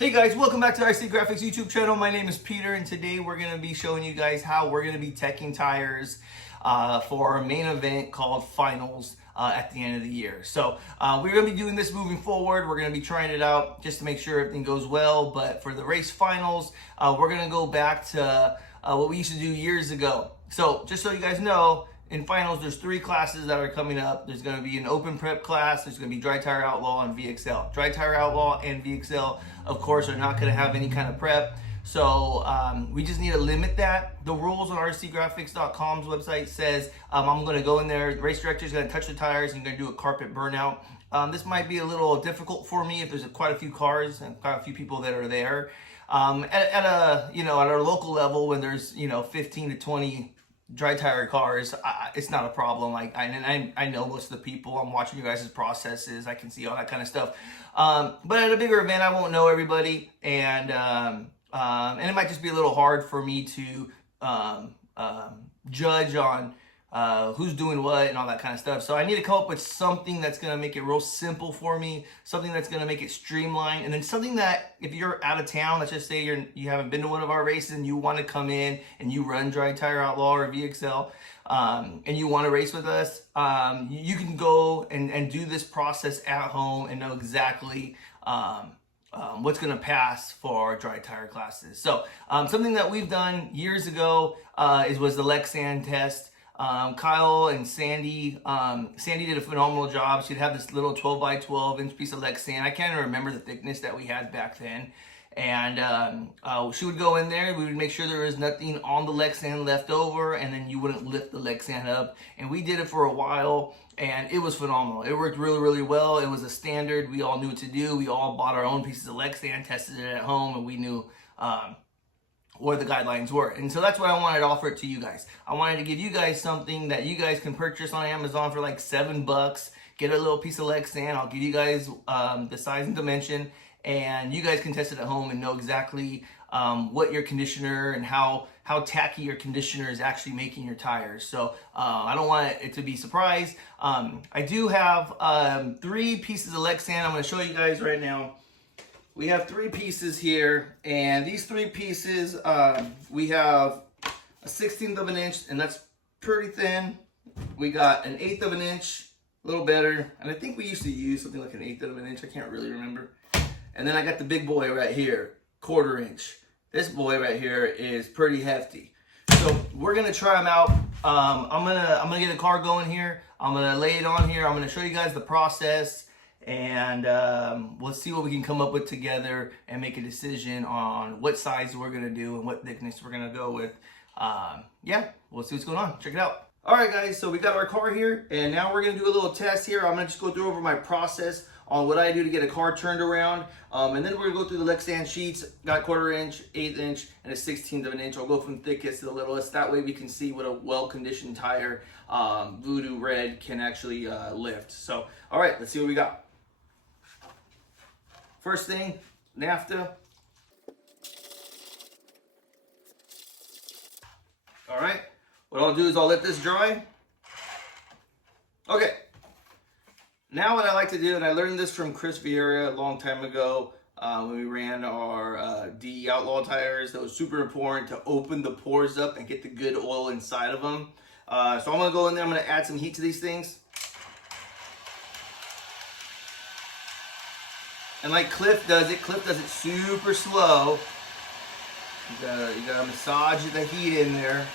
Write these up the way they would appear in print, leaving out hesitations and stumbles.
Hey guys, welcome back to our IC Graphics YouTube channel. My name is Peter, and today we're going to be showing you guys how we're going to be teching tires for our main event called Finals at the end of the year. So we're going to be doing this moving forward. We're going to be trying it out just to make sure everything goes well. But for the race finals, we're going to go back to what we used to do years ago. So just so you guys know, in finals, there's 3 classes that are coming up. There's going to be an open prep class. There's going to be dry tire outlaw and VXL. Dry tire outlaw and VXL, of course, are not going to have any kind of prep. So we just need to limit that. The rules on rcgraphics.com's website says I'm going to go in there. The race director is going to touch the tires and going to do a carpet burnout. This might be a little difficult for me if there's quite a few cars and quite a few people that are there. At our local level, when there's 15 to 20 dry tire cars, it's not a problem. I know most of the people. I'm watching you guys' processes. I can see all that kind of stuff. But at a bigger event, I won't know everybody, and it might just be a little hard for me to judge on who's doing what and all that kind of stuff. So I need to come up with something that's going to make it real simple for me, something that's going to make it streamlined, and then something that if you're out of town, let's just say you haven't been to one of our races and you want to come in and you run Dry Tire Outlaw or VXL, and you want to race with us, you can go and do this process at home and know exactly what's going to pass for dry tire classes. So something that we've done years ago was the Lexan Test. Kyle and Sandy did a phenomenal job. She'd have this little 12 by 12 inch piece of Lexan. I can't even remember the thickness that we had back then. And she would go in there. We would make sure there was nothing on the Lexan left over, and then you wouldn't lift the Lexan up. And we did it for a while, and it was phenomenal. It worked really, really well. It was a standard. We all knew what to do. We all bought our own pieces of Lexan, tested it at home, and we knew what the guidelines were. And so that's what I wanted to offer it to you guys. I wanted to give you guys something that you guys can purchase on Amazon for like $7. Get a little piece of Lexan. I'll give you guys the size and dimension, and you guys can test it at home and know exactly what your conditioner and how tacky your conditioner is actually making your tires. So I don't want it to be a surprise. I do have 3 pieces of Lexan I'm going to show you guys right now. We have 3 pieces here, and these 3 pieces, we have a 1/16 of an inch, and that's pretty thin. We got an 1/8 of an inch, a little better, and I think we used to use something like an 1/8 of an inch. I can't really remember. And then I got the big boy right here, 1/4 inch. This boy right here is pretty hefty. So we're gonna try them out. I'm gonna get a car going here. I'm gonna lay it on here. I'm gonna show you guys the process, and we'll see what we can come up with together and make a decision on what size we're gonna do and what thickness we're gonna go with. Yeah, we'll see what's going on. Check it out. All right, guys, so we got our car here, and now we're gonna do a little test here. I'm gonna just go through over my process on what I do to get a car turned around, and then we're gonna go through the Lexan sheets. Got 1/4 inch, 1/8 inch, and a 1/16 of an inch. I'll go from thickest to the littlest. That way we can see what a well-conditioned tire, Voodoo Red, can actually lift. So, all right, let's see what we got. First thing, naphtha. All right, what I'll do is I'll let this dry. Okay, now what I like to do, and I learned this from Chris Vieira a long time ago when we ran our DE Outlaw tires. That was super important to open the pores up and get the good oil inside of them. So I'm gonna go in there, I'm gonna add some heat to these things. And like Cliff does it super slow. You gotta massage the heat in there.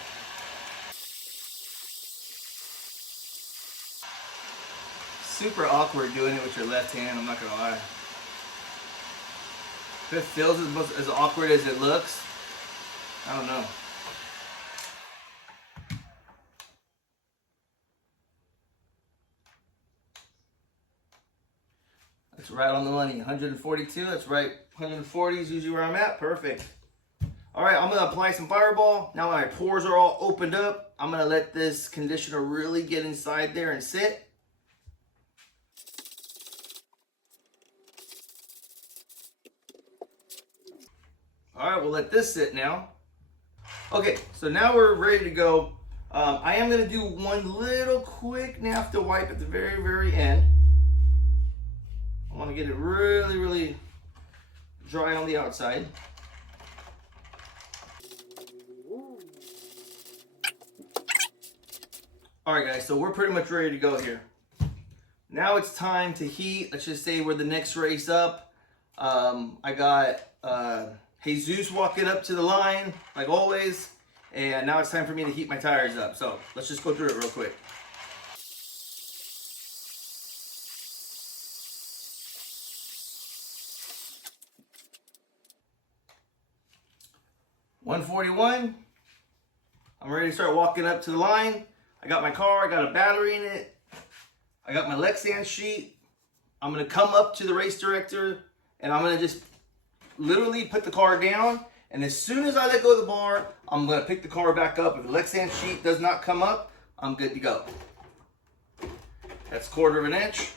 Super awkward doing it with your left hand, I'm not gonna lie. If it feels as awkward as it looks, I don't know. That's right on the money. 142, that's right. 140 is usually where I'm at. Perfect. All right, I'm gonna apply some Fireball. Now my pores are all opened up, I'm gonna let this conditioner really get inside there and sit. All right, we'll let this sit now. Okay, so now we're ready to go. I am gonna do one little quick naphtha wipe at the very, very end. I want to get it really, really dry on the outside. All right, guys, so we're pretty much ready to go here. Now it's time to heat. Let's just say we're the next race up. I got Jesus walking up to the line, like always. And now it's time for me to heat my tires up. So let's just go through it real quick. $141. I'm ready to start walking up to the line. I got my car, I got a battery in it. I got my Lexan sheet. I'm gonna come up to the race director and I'm gonna just literally put the car down. And as soon as I let go of the bar, I'm gonna pick the car back up. If the Lexan sheet does not come up, I'm good to go. That's 1/4 of an inch.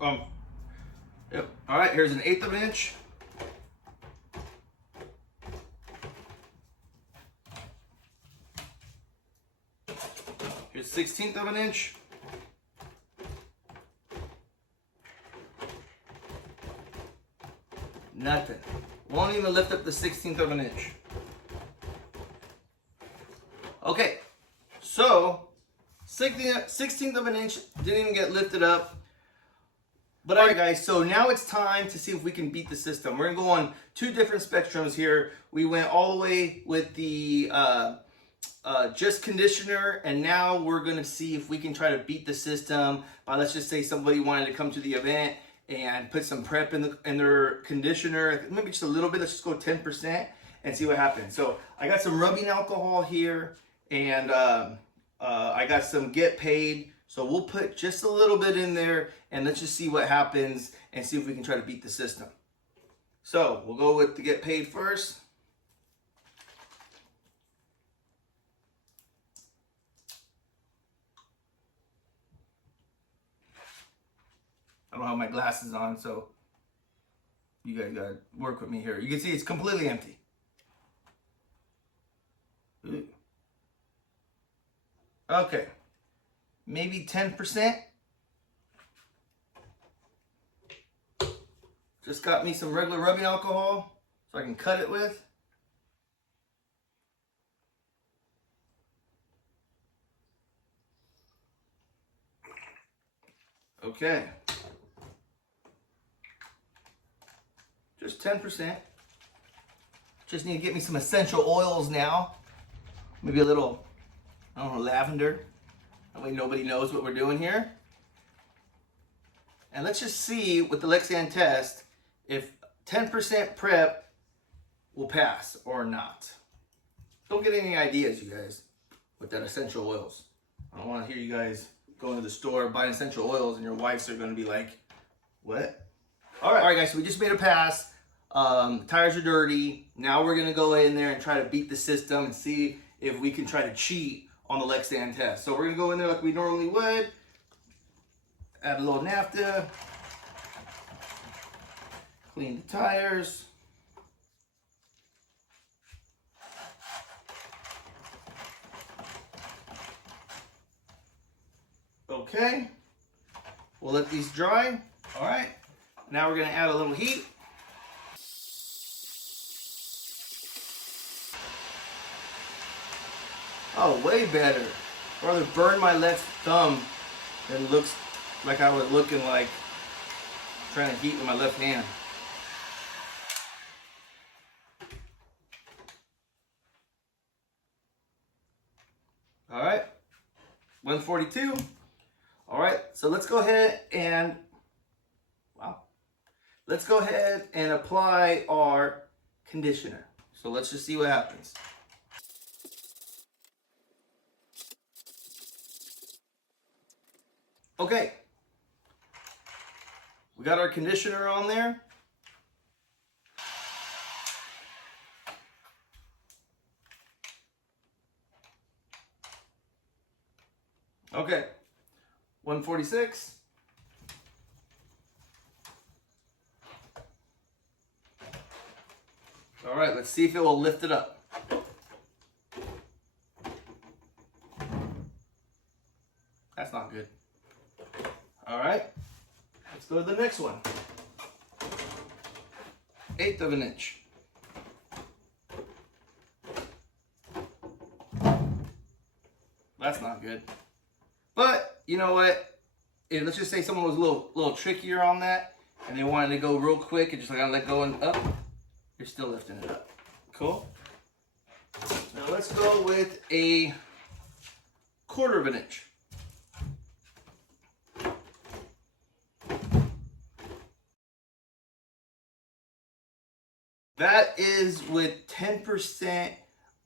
Yep. All right, here's 1/8 of an inch. Here's 1/16 of an inch. Nothing. Won't even lift up the 1/16 of an inch. Okay, so 16th of an inch didn't even get lifted up. But all right, guys, so now it's time to see if we can beat the system. We're gonna go on 2 different spectrums here. We went all the way with the just conditioner, and now we're gonna see if we can try to beat the system by, let's just say somebody wanted to come to the event and put some prep in their conditioner, maybe just a little bit. Let's just go 10% and see what happens. So I got some rubbing alcohol here, and I got some Get Paid. So we'll put just a little bit in there, and let's just see what happens and see if we can try to beat the system. So we'll go with the Get Paid first. I don't have my glasses on, so you guys gotta work with me here. You can see it's completely empty. Ooh. Okay, maybe 10%. Just got me some regular rubbing alcohol so I can cut it with. Okay. Just 10%. Just need to get me some essential oils now. Maybe a little, I don't know, lavender. That way nobody knows what we're doing here. And let's just see with the Lexan test if 10% prep will pass or not. Don't get any ideas, you guys, with that essential oils. I don't want to hear you guys going to the store buying essential oils and your wives are going to be like, what? All right, guys, so we just made a pass. Tires are dirty. Now we're going to go in there and try to beat the system and see if we can try to cheat on the Lexan test. So we're going to go in there like we normally would. Add a little naphtha. Clean the tires. Okay. We'll let these dry. All right. Now we're going to add a little heat. Oh, way better. Rather burn my left thumb than looks like I was looking like trying to heat with my left hand. All right, 142. All right, so let's go ahead and, let's go ahead and apply our conditioner. So let's just see what happens. Okay, we got our conditioner on there. Okay, 146. All right, let's see if it will lift it up. That's not good. All right, let's go to the next one. 1/8 of an inch. That's not good. But you know what? Let's just say someone was a little trickier on that and they wanted to go real quick and just like let go and up. You're still lifting it up. Cool. Now let's go with a 1/4 of an inch. That is with 10%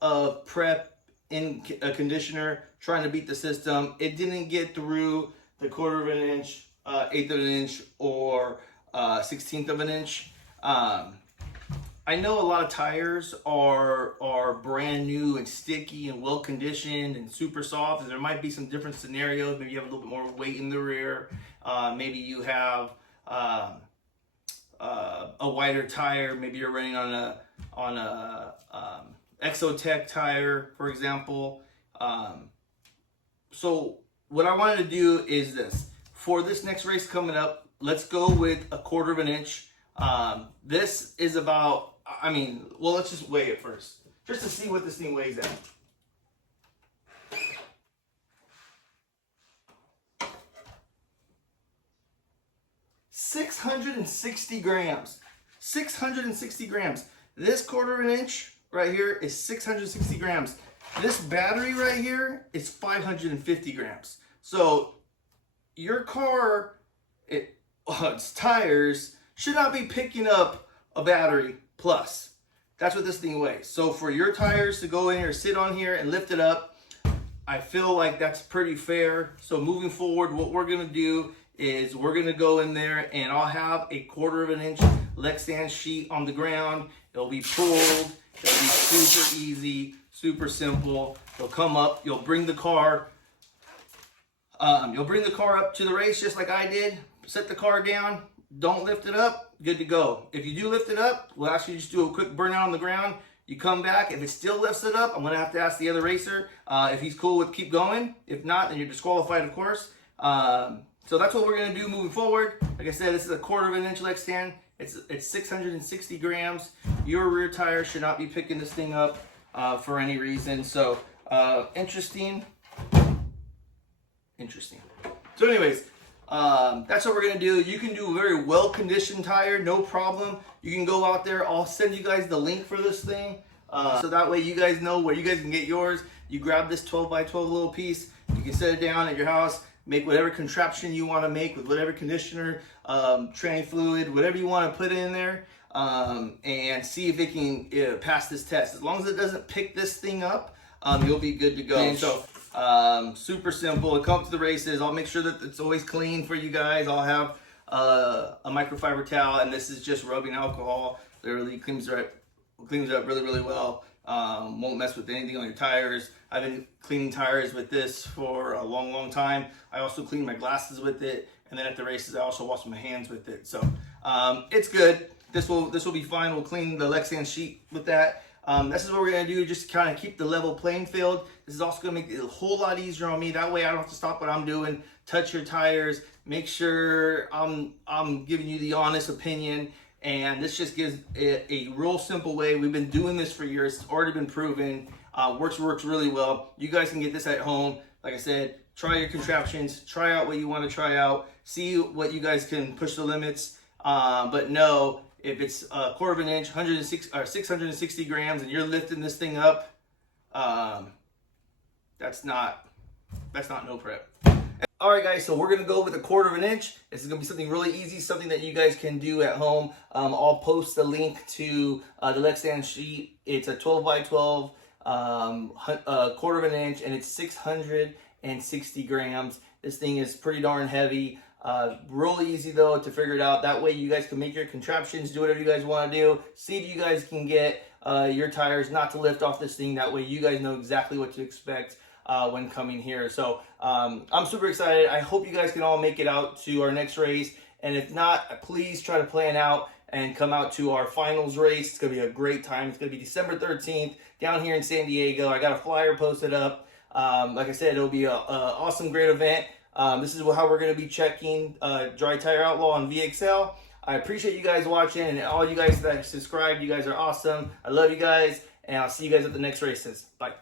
of prep in a conditioner trying to beat the system. It didn't get through the 1/4 of an inch, 1/8 of an inch, or 1/16 of an inch. I know a lot of tires are brand new and sticky and well conditioned and super soft, and there might be some different scenarios. Maybe you have a little bit more weight in the rear. Maybe you have a wider tire. Maybe you're running on a Exotech tire, for example. So what I wanted to do is this. For this next race coming up, let's go with a 1/4 of an inch. This is about, well, let's just weigh it first, just to see what this thing weighs at. $660 grams. 660 grams. This 1/4 of an inch right here is 660 grams. This battery right here is 550 grams. So your car, its tires should not be picking up a battery plus. That's what this thing weighs. So for your tires to go in here, sit on here and lift it up, I feel like that's pretty fair. So moving forward, what we're gonna do is we're gonna go in there and I'll have a 1/4 of an inch Lexan sheet on the ground. It'll be pulled. It'll be super easy, super simple. You'll come up, you'll bring the car up to the race just like I did. Set the car down, don't lift it up, good to go. If you do lift it up, we'll actually just do a quick burnout on the ground. You come back, if it still lifts it up, I'm gonna have to ask the other racer if he's cool with keep going. If not, then you're disqualified, of course. So that's what we're gonna do moving forward. Like I said, this is a 1/4 of an inch Lexan. It's 660 grams. Your rear tire should not be picking this thing up for any reason. So interesting. So anyways, that's what we're gonna do. You can do a very well conditioned tire, no problem. You can go out there. I'll send you guys the link for this thing, so that way you guys know where you guys can get yours. You grab this 12 by 12 little piece. You can set it down at your house. Make whatever contraption you want to make with whatever conditioner, tranny fluid, whatever you want to put in there, and see if it can pass this test. As long as it doesn't pick this thing up, you'll be good to go. So super simple. It comes to the races. I'll make sure that it's always clean for you guys. I'll have a microfiber towel, and this is just rubbing alcohol. It really cleans it up really, really well. Won't mess with anything on your tires. I've been cleaning tires with this for a long, long time. I also clean my glasses with it, and then at the races I also wash my hands with it. So it's good. This will be fine. We'll clean the Lexan sheet with that. This is what we're gonna do, just kind of keep the level playing field. This is also gonna make it a whole lot easier on me. That way I don't have to stop what I'm doing, touch your tires, make sure I'm giving you the honest opinion. And this just gives it a real simple way. We've been doing this for years. It's already been proven. Works really well. You guys can get this at home. Like I said, try your contraptions. Try out what you want to try out. See what you guys can push the limits. But no, if it's a 1/4 of an inch, 660 grams, and you're lifting this thing up, that's not no prep. All right, guys, so we're gonna go with a 1/4 of an inch. This is gonna be something really easy, something that you guys can do at home. I'll post the link to the Lexan sheet. It's a 12 by 12, 1/4 of an inch, and it's 660 grams. This thing is pretty darn heavy. Really easy though to figure it out. That way you guys can make your contraptions, do whatever you guys want to do. See if you guys can get your tires not to lift off this thing. That way you guys know exactly what to expect when coming here. So I'm super excited. I hope you guys can all make it out to our next race. And if not, please try to plan out and come out to our finals race. It's going to be a great time. It's going to be December 13th down here in San Diego. I got a flyer posted up. Like I said, it'll be an awesome, great event. This is how we're going to be checking Dry Tire Outlaw on VXL. I appreciate you guys watching, and all you guys that have subscribed. You guys are awesome. I love you guys, and I'll see you guys at the next races. Bye.